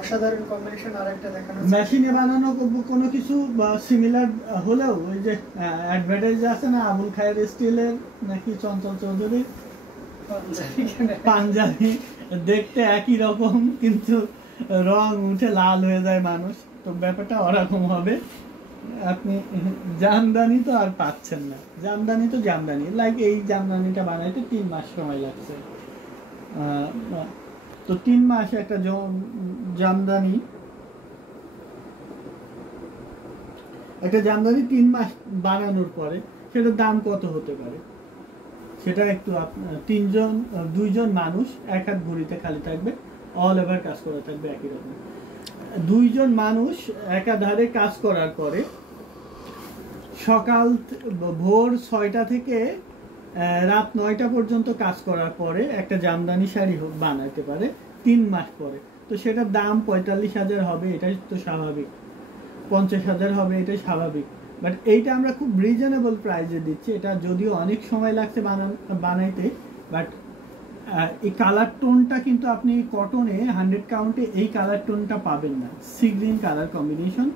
অসাধারণ কম্বিনেশন। আরেকটা দেখানো মেশিনে বানানো কোনো কিছু বা সিমিলার হলেও ওই যে অ্যাডভার্টাইজ আছে না, আবুল খায়ের স্টিলের নাকি চঞ্চল চৌধুরী পাঞ্জাবি, দেখতে একই রকম কিন্তু রং উঠে লাল হয়ে যায় মানুষ, তো ব্যাপারটা ওরকম হবে। আপনি জামদানি তো আর পাচ্ছেন না, জামদানি তো জামদানি, লাইক এই জামদানিটা বানাইতে 3 মাস সময় লাগছে। তো 3 মাস একটা জামদানি, একটা জামদানি 3 মাস বানানোর পরে সেটার দাম কত হতে পারে, সেটা একটু দুইজন মানুষ এক হাত ঘড়িতে খালি থাকবে, অল ওভার কাজ করা থাকবে একই রকম। দুইজন মানুষ একাধারে কাজ করার পরে সকাল ভোর 6টা থেকে রাত 9টা পর্যন্ত কাজ করার পরে একটা জামদানি শাড়ি বানাতে পারে 3 মাস পরে, তো সেটার দাম 45,000 হবে, এটাই তো স্বাভাবিক। 50,000 হবে, এটাই স্বাভাবিক। বাট এইটা আমরা খুব রিজনেবল প্রাইসে দিচ্ছি। এটা যদিও অনেক সময় লাগছে বানাইতে, বাট এই কালার টোনটা কিন্তু আপনি কটনে 100 কাউন্টে এই কালার টোনটা পাবেন না। সি গ্রিন কালার কম্বিনেশন,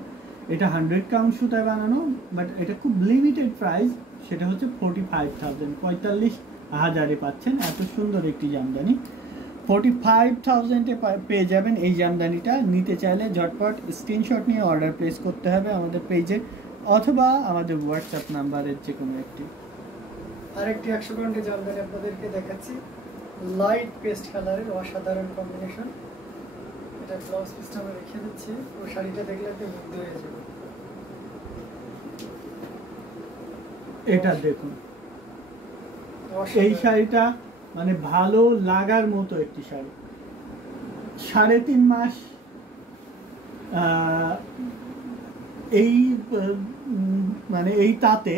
এটা 100 কাউন্ট সুতায় বানানো, বাট এটা খুব লিমিটেড প্রাইস, সেটা হচ্ছে 45,000, 45,000-এ পাচ্ছেন এত সুন্দর একটি জামদানি। 45,000-এ পেয়ে যাবেন এই জামদানিটা। নিতে চাইলে ঝটপট স্ক্রিনশট নিয়ে অর্ডার প্লেস করতে হবে আমাদের পেজে অথবা আমাদের হোয়াটসঅ্যাপ নাম্বারের যে কোনো একটি। আরেকটি 100 কাউন্টের জামদানি আপনাদেরকে দেখাচ্ছি, লাইট পেস্ট কালারের অসাধারণ কম্বিনেশন। এটা ব্লাউজ পিসটা আমি রেখে দিচ্ছি, ও শাড়িটা দেখলে আপনি মুগ্ধ হয়ে যাবেন। এটা দেখুন, এই শাড়িটা মানে ভালো লাগার মতো একটি শাড়ি। 3.5 মাস এই মানে এই তাতে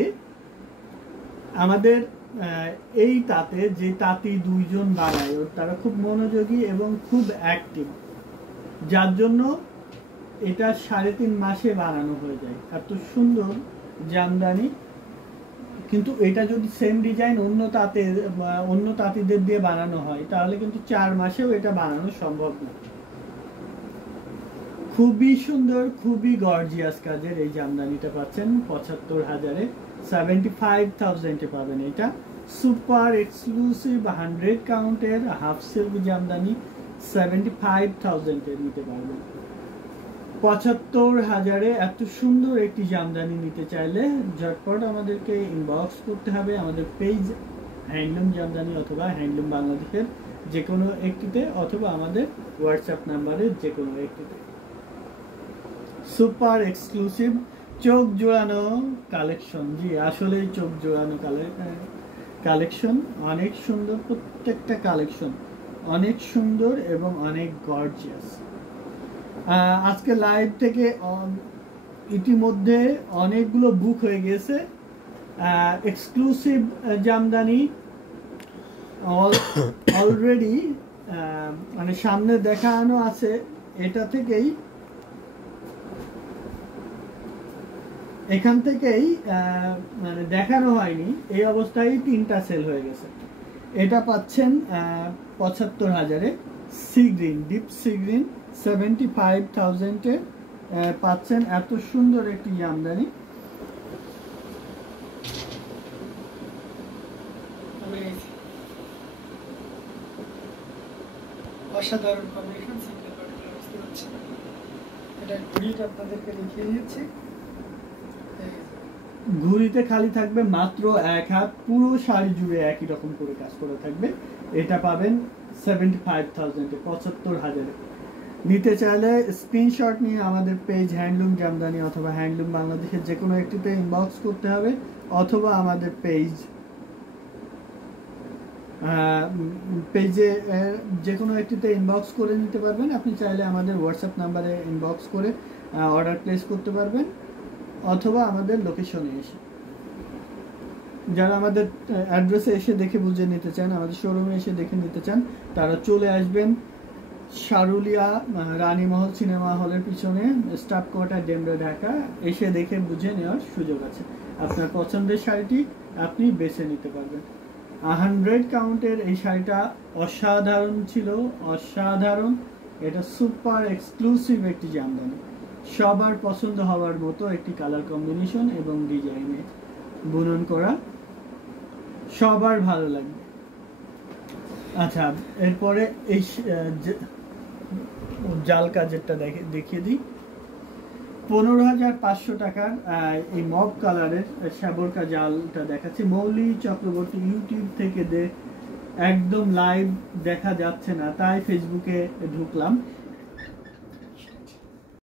আমাদের এই তাতে যে তাঁতি দুইজন বানায়, তারা খুব মনোযোগী এবং খুব অ্যাক্টিভ, যার জন্য এটা 3.5 মাসে বানানো হয়ে যায়। এত সুন্দর জামদানি, কিন্তু এটা যদি সেম ডিজাইন অন্য তাঁতিদের দিয়ে বানানো হয় তাহলে কিন্তু 4 মাসেও এটা বানানো সম্ভব না। খুবই সুন্দর, খুবই গর্জিয়াস কাজের এই জামদানিটা পাচ্ছেন 75,000-এ, 75,000-এ পাবেন। এটা সুপার এক্সক্লুসিভ 100 কাউন্টের হাফ সিল্ক জামদানি 75,000-এ নিতে পারবেন। 75,000-এ এত সুন্দর একটি জামদানি নিতে চাইলে ঝটপট আমাদেরকে ইনবক্স করতে হবে আমাদের পেজ হ্যান্ডলুম জামদানি অথবা হ্যান্ডলুম বাংলাদেশের যে কোনো একটিতে, অথবা আমাদের হোয়াটসঅ্যাপ নাম্বারের যে কোনো একটিতে। সুপার এক্সক্লুসিভ চোখ জোড়ানো কালেকশন, জি আসলেই চোখ জোড়ানো কালেকশন, অনেক সুন্দর প্রত্যেকটা কালেকশন, অনেক সুন্দর এবং অনেক গর্জিয়াস। আজকে লাইভ থেকে ইতিমধ্যে অনেকগুলো বুক হয়ে গেছে। এক্সক্লুসিভ জামদানি অলরেডি মানে সামনে দেখানো আছে, এটা থেকেই এখান থেকেই মানে দেখানো হয়নি, এই অবস্থায় 3টা সেল হয়ে গেছে। এটা পাচ্ছেন 75,000-এ, sea green, deep sea green 75,000-এ পাচ্ছেন এত সুন্দর একটি জামদানি। অসাধারণ কম্বিনেশন, সিঙ্গেল পার্টি বুঝতে পারছেন। এটা ঘড়িটা আপনাদেরকে দেখিয়ে দিচ্ছি, ঘুড়িতে খালি থাকবে মাত্র 1 হাত, পুরো শাড়ি জুড়ে একই রকম করে কাজ করে থাকবে। এটা পাবেন 75,000-এ, 75,000-এ। নিতে চাইলে স্ক্রিনশট নিয়ে আমাদের পেজ হ্যান্ডলুম জামদানি অথবা হ্যান্ডলুম বাংলাদেশের যে কোনো একটিতে ইনবক্স করতে হবে, অথবা আমাদের পেজে যে কোনো একটিতে ইনবক্স করে নিতে পারবেন। আপনি চাইলে আমাদের হোয়াটসঅ্যাপ নাম্বারে ইনবক্স করে অর্ডার প্লেস করতে পারবেন, অথবা আমাদের লোকেশনে এসে, যারা আমাদের অ্যাড্রেসে এসে দেখে বুঝে নিতে চান, আমাদের শোরুমে এসে দেখে নিতে চান, তারা চলে আসবেন শারুলিয়া রানীমহল সিনেমা হলের পিছনে, স্টাফ কোয়ার্টার, ডেমরা, ঢাকা। এসে দেখে বুঝে নেওয়ার সুযোগ আছে, আপনার পছন্দের শাড়িটি আপনি বেছে নিতে পারবেন। 100 কাউন্টের এই শাড়িটা অসাধারণ ছিল, অসাধারণ। এটা সুপার এক্সক্লুসিভ একটি জামদানি, সবার পছন্দ হওয়ার মতো একটি কালার কম্বিনেশন এবং ডিজাইনে বুনন করা, সবার ভালো লাগবে। আচ্ছা, এরপরে এই জাল কাজেরটা দেখিয়ে দিই। 15,500 টাকার এই মব কালারের সাবরকা জালটা দেখাচ্ছি। মৌলি চক্রবর্তী ইউটিউব থেকে একদম লাইভ দেখা যাচ্ছে না, তাই ফেসবুকে ঢুকলাম।